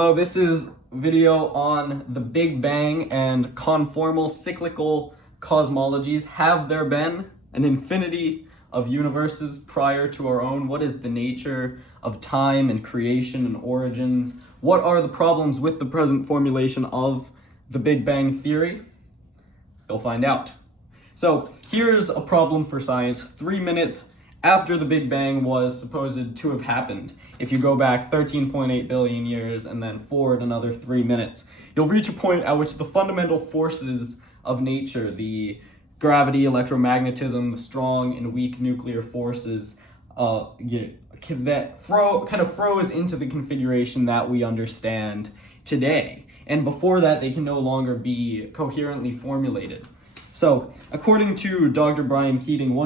So this is video on the Big Bang and conformal cyclical cosmologies. Have there been an infinity of universes prior to our own? What is the nature of time and creation and origins? What are the problems with the present formulation of the Big Bang theory? You'll find out. So here's a problem for science 3 minutes after the Big Bang was supposed to have happened. If you go back 13.8 billion years and then forward another 3 minutes, you'll reach a point at which the fundamental forces of nature, the gravity, electromagnetism, the strong and weak nuclear forces, that kind of froze into the configuration that we understand today. And before that, they can no longer be coherently formulated. So, according to Dr. Brian Keating,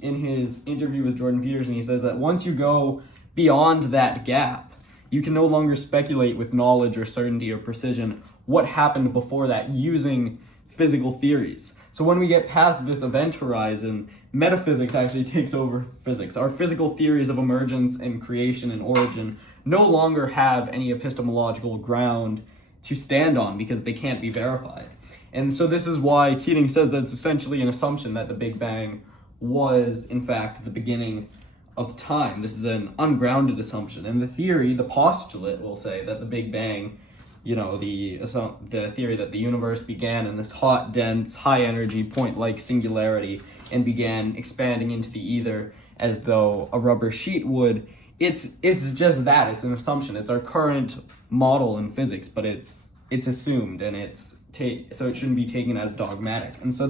in his interview with Jordan Peterson, he says that once you go beyond that gap, you can no longer speculate with knowledge or certainty or precision what happened before that using physical theories. So when we get past this event horizon, metaphysics actually takes over physics. Our physical theories of emergence and creation and origin no longer have any epistemological ground to stand on because they can't be verified. And so this is why Keating says that it's essentially an assumption that the Big Bang was, in fact, the beginning of time. This is an ungrounded assumption. And the theory, the postulate, will say that the Big Bang, the theory that the universe began in this hot, dense, high-energy, point-like singularity and began expanding into the ether as though a rubber sheet would. It's just that. It's an assumption. It's our current model in physics, but it's assumed, and so it shouldn't be taken as dogmatic. And so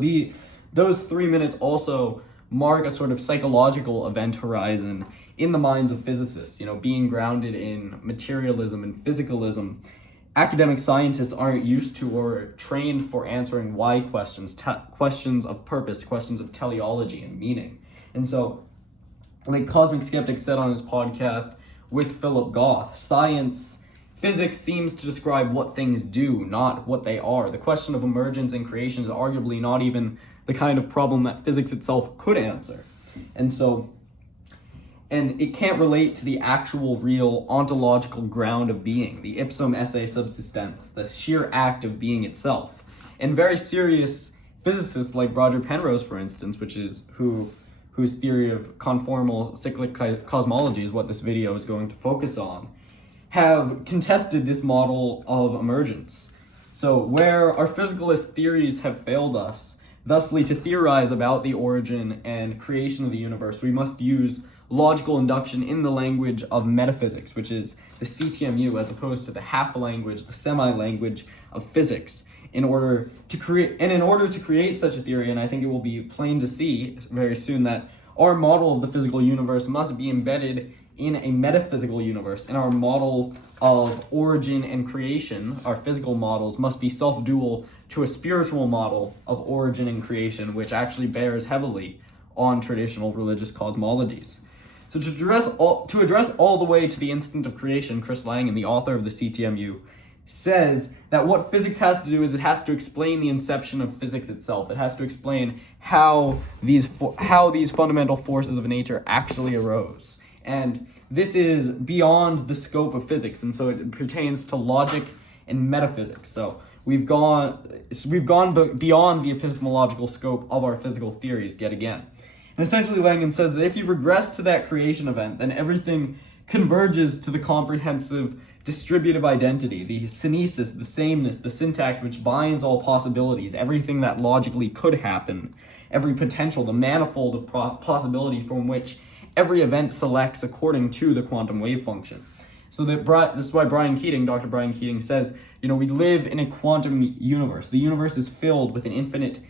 those 3 minutes also mark a sort of psychological event horizon in the minds of physicists, being grounded in materialism and physicalism. Academic scientists aren't used to or trained for answering why questions, questions of purpose, questions of teleology and meaning. And so, like Cosmic Skeptic said on his podcast with Philip Goff, physics seems to describe what things do, not what they are. The question of emergence and creation is arguably not even the kind of problem that physics itself could answer. And it can't relate to the actual, real, ontological ground of being, the ipsum esse subsistens, the sheer act of being itself. And very serious physicists like Roger Penrose, for instance, whose theory of conformal cyclic cosmology is what this video is going to focus on, have contested this model of emergence. So where our physicalist theories have failed us, thusly to theorize about the origin and creation of the universe, we must use logical induction in the language of metaphysics, which is the CTMU, as opposed to the half language, the semi-language of physics, in order to create such a theory. And I think it will be plain to see very soon that our model of the physical universe must be embedded in a metaphysical universe, and our model of origin and creation, our physical models, must be self-dual to a spiritual model of origin and creation, which actually bears heavily on traditional religious cosmologies. So to address all the way to the instant of creation, Chris Langan, the author of the CTMU, says that what physics has to do is it has to explain the inception of physics itself. It has to explain how these fundamental forces of nature actually arose. And this is beyond the scope of physics, and so it pertains to logic and metaphysics. So we've gone beyond the epistemological scope of our physical theories yet again. And essentially, Langan says that if you regress to that creation event, then everything converges to the comprehensive distributive identity, the synesis, the sameness, the syntax which binds all possibilities, everything that logically could happen, every potential, the manifold of possibility from which every event selects according to the quantum wave function. So this is why Dr. Brian Keating says, we live in a quantum universe. The universe is filled with an infinite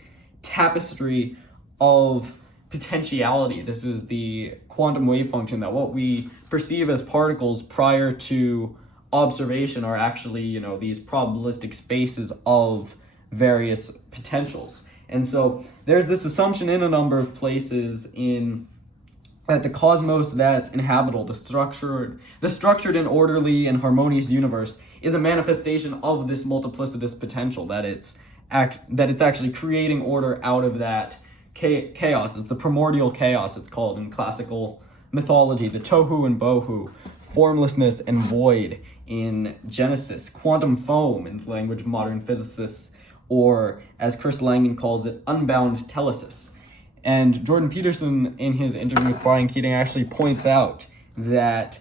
tapestry of potentiality. This is the quantum wave function, that what we perceive as particles prior to observation are actually, these probabilistic spaces of various potentials. And so there's this assumption in a number of places that the cosmos that's inhabitable, the structured and orderly and harmonious universe, is a manifestation of this multiplicitous potential, that it's actually creating order out of that chaos. It's the primordial chaos, it's called in classical mythology, the tohu and bohu, formlessness and void in Genesis, quantum foam in the language of modern physicists, or as Chris Langan calls it, unbound telesis. And Jordan Peterson, in his interview with Brian Keating, actually points out that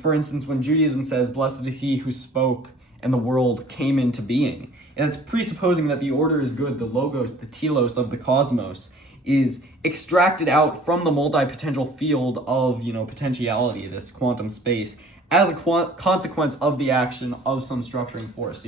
for instance, when Judaism says, "Blessed is he who spoke and the world came into being," and it's presupposing that the order is good, the logos, the telos of the cosmos is extracted out from the multi-potential field of, potentiality, this quantum space, as a consequence of the action of some structuring force.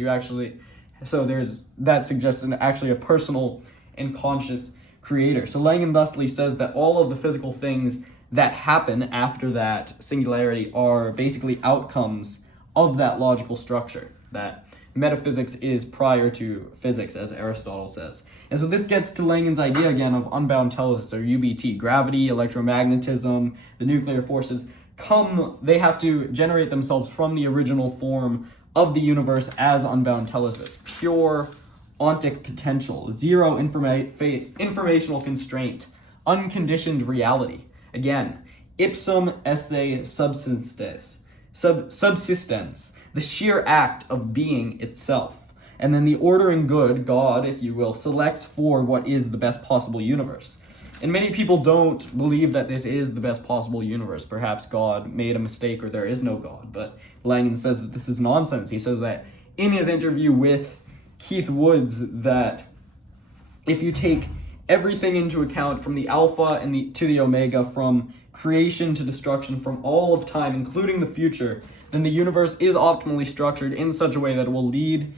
That suggests actually a personal and conscious creator. So Langan thusly says that all of the physical things that happen after that singularity are basically outcomes of that logical structure, that metaphysics is prior to physics, as Aristotle says. And so this gets to Langan's idea again of unbound telesis, or UBT. Gravity, electromagnetism, the nuclear forces they have to generate themselves from the original form of the universe as unbound telesis. Pure ontic potential, zero informational constraint, unconditioned reality. Again, ipsum esse subsistence, the sheer act of being itself. And then the ordering good, God, if you will, selects for what is the best possible universe. And many people don't believe that this is the best possible universe. Perhaps God made a mistake or there is no God. But Langan says that this is nonsense. He says that in his interview with Keith Woods, that if you take everything into account from the alpha to the omega, from creation to destruction, from all of time, including the future, then the universe is optimally structured in such a way that it will lead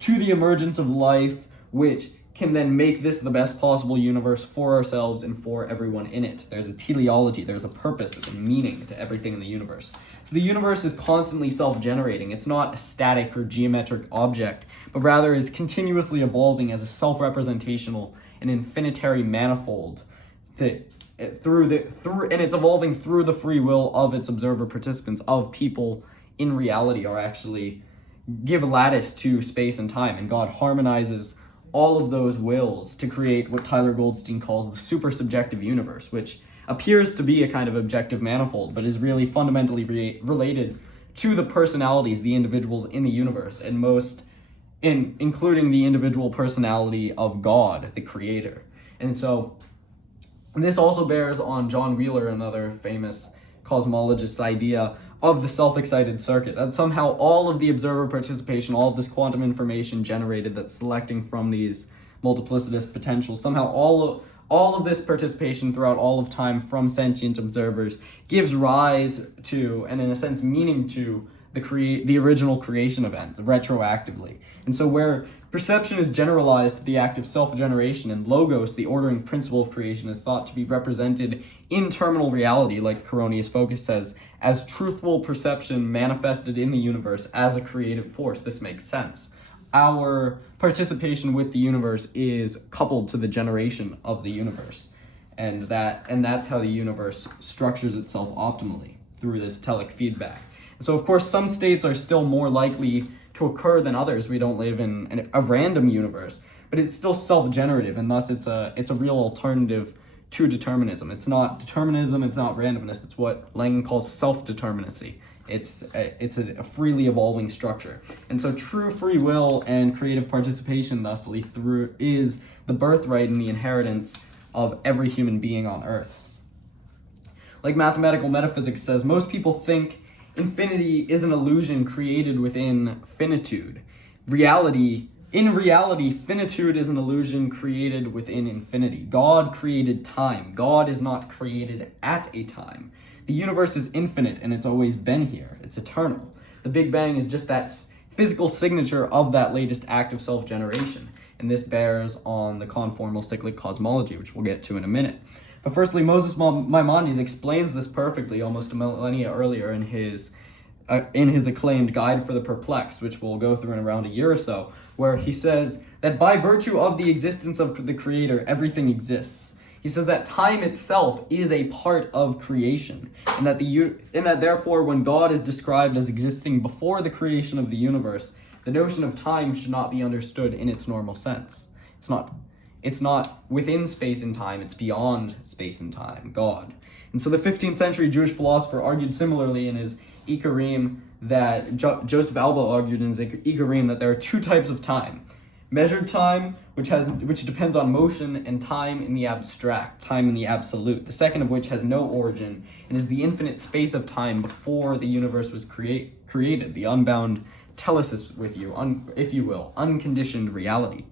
to the emergence of life, which can then make this the best possible universe for ourselves and for everyone in it. There's a teleology, there's a purpose and meaning to everything in the universe. So the universe is constantly self-generating. It's not a static or geometric object, but rather is continuously evolving as a self-representational and infinitary manifold and it's evolving through the free will of its observer participants, of people in reality, or actually give lattice to space and time. And God harmonizes all of those wills to create what Tyler Goldstein calls the supersubjective universe, which appears to be a kind of objective manifold, but is really fundamentally related to the personalities, the individuals in the universe, and including the individual personality of God, the creator. And so this also bears on John Wheeler, another famous cosmologist's idea of the self-excited circuit, that somehow all of the observer participation, all of this quantum information generated that's selecting from these multiplicitous potentials, somehow all of this participation throughout all of time from sentient observers gives rise to, and in a sense meaning to, the original creation event, retroactively. And so where perception is generalized to the act of self-generation, and logos, the ordering principle of creation, is thought to be represented in terminal reality, like Coronius Focus says, as truthful perception manifested in the universe as a creative force. This makes sense. Our participation with the universe is coupled to the generation of the universe, and that's how the universe structures itself optimally, through this telic feedback. So of course some states are still more likely to occur than others. We don't live in a random universe, but it's still self-generative, and thus it's a real alternative to determinism. It's not determinism, it's not randomness, it's what Langan calls self-determinacy. It's a freely evolving structure. And so true free will and creative participation thusly is the birthright and the inheritance of every human being on Earth. Like mathematical metaphysics says, most people think infinity is an illusion created within finitude. In reality, finitude is an illusion created within infinity. God created time. God is not created at a time. The universe is infinite, and it's always been here. It's eternal. The Big Bang is just that physical signature of that latest act of self-generation. And this bears on the conformal cyclic cosmology, which we'll get to in a minute. But firstly, Moses Maimonides explains this perfectly almost a millennia earlier in his acclaimed Guide for the Perplexed, which we'll go through in around a year or so, where he says that by virtue of the existence of the Creator, everything exists. He says that time itself is a part of creation, and that therefore when God is described as existing before the creation of the universe, the notion of time should not be understood in its normal sense. It's not within space and time, it's beyond space and time, God. And so the 15th century Jewish philosopher argued similarly in his Ikarim that Joseph Alba argued in his Ikarim that there are two types of time. Measured time, which depends on motion, and time in the abstract, time in the absolute, the second of which has no origin and is the infinite space of time before the universe was created, the unbound telesis with you, if you will, unconditioned reality.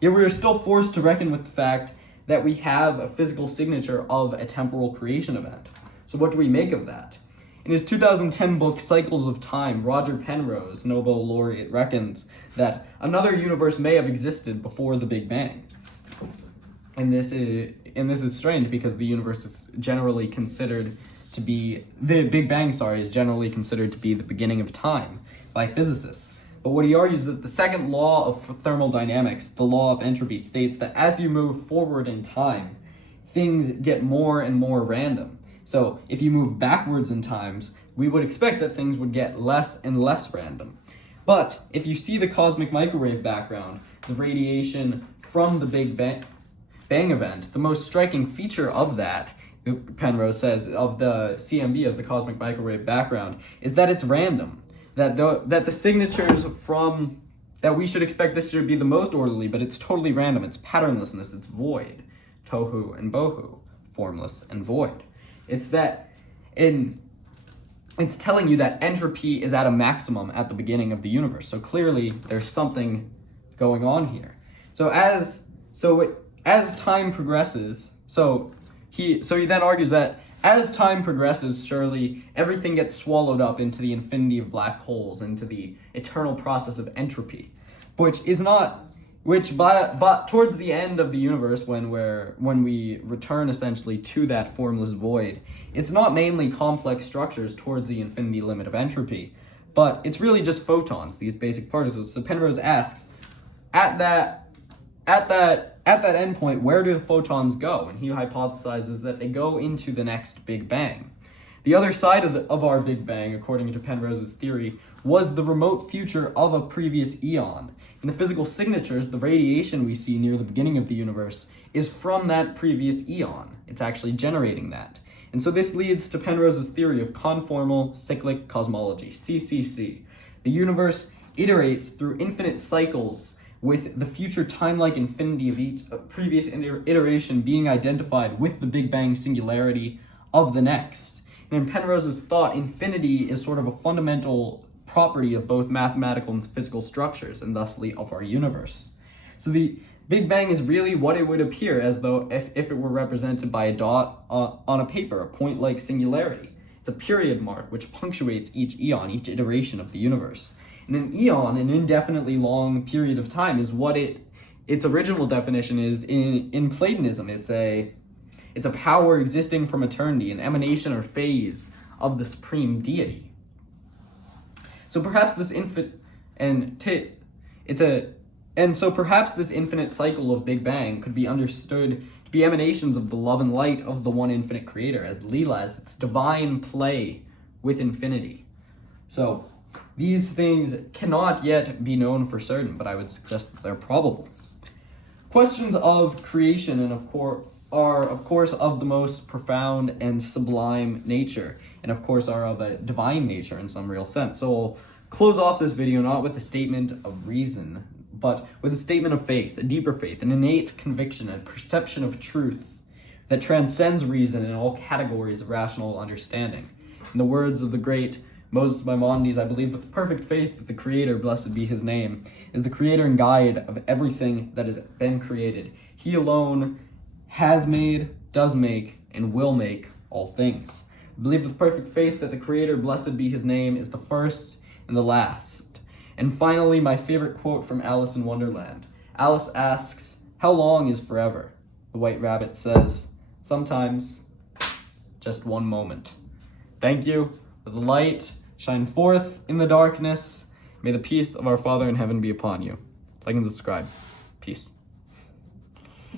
Yet we are still forced to reckon with the fact that we have a physical signature of a temporal creation event. So what do we make of that? In his 2010 book, Cycles of Time, Roger Penrose, Nobel laureate, reckons that another universe may have existed before the Big Bang. And this is strange because the universe is generally considered to be, the Big Bang, is generally considered to be the beginning of time by physicists. But what he argues is that the second law of thermodynamics, the law of entropy, states that as you move forward in time, things get more and more random. So if you move backwards in times, we would expect that things would get less and less random. But if you see the cosmic microwave background, the radiation from the Big Bang event, the most striking feature of that, Penrose says, of the CMB, of the cosmic microwave background, is that it's random. That the signatures from, that we should expect this to be the most orderly, but it's totally random. It's patternlessness, it's void, tohu and bohu, formless and void. It's telling you that entropy is at a maximum at the beginning of the universe. So clearly there's something going on here. So as time progresses, so he then argues that as time progresses, surely everything gets swallowed up into the infinity of black holes, into the eternal process of entropy, but towards the end of the universe, when we return essentially to that formless void, it's not mainly complex structures towards the infinity limit of entropy, but it's really just photons, these basic particles. So Penrose asks, at that endpoint, where do the photons go? And he hypothesizes that they go into the next Big Bang. The other side of our Big Bang, according to Penrose's theory, was the remote future of a previous eon. In the physical signatures, the radiation we see near the beginning of the universe is from that previous eon. It's actually generating that. And so this leads to Penrose's theory of conformal cyclic cosmology, CCC. The universe iterates through infinite cycles, with the future time-like infinity of each previous iteration being identified with the Big Bang singularity of the next. And in Penrose's thought, infinity is sort of a fundamental property of both mathematical and physical structures, and thusly of our universe. So the Big Bang is really what it would appear as though if it were represented by a dot on a paper, a point-like singularity. It's a period mark which punctuates each eon, each iteration of the universe. And an eon, an indefinitely long period of time, is what its original definition is in Platonism. It's a power existing from eternity, an emanation or phase of the supreme deity. So perhaps this infinite cycle of Big Bang could be understood to be emanations of the love and light of the one infinite creator, as Leela, as its divine play with infinity. So these things cannot yet be known for certain, but I would suggest that they're probable. Questions of creation are of course of the most profound and sublime nature, and of course are of a divine nature in some real sense. So I'll close off this video not with a statement of reason, but with a statement of faith, a deeper faith, an innate conviction, a perception of truth that transcends reason in all categories of rational understanding. In the words of the great Moses Maimonides, I believe with perfect faith that the Creator, blessed be his name, is the creator and guide of everything that has been created. He alone has made, does make, and will make all things. I believe with perfect faith that the Creator, blessed be his name, is the first and the last. And finally, my favorite quote from Alice in Wonderland. Alice asks, "How long is forever?" The White Rabbit says, "Sometimes just one moment." Thank you for the light. Shine forth in the darkness. May the peace of our Father in heaven be upon you. Like and subscribe. Peace.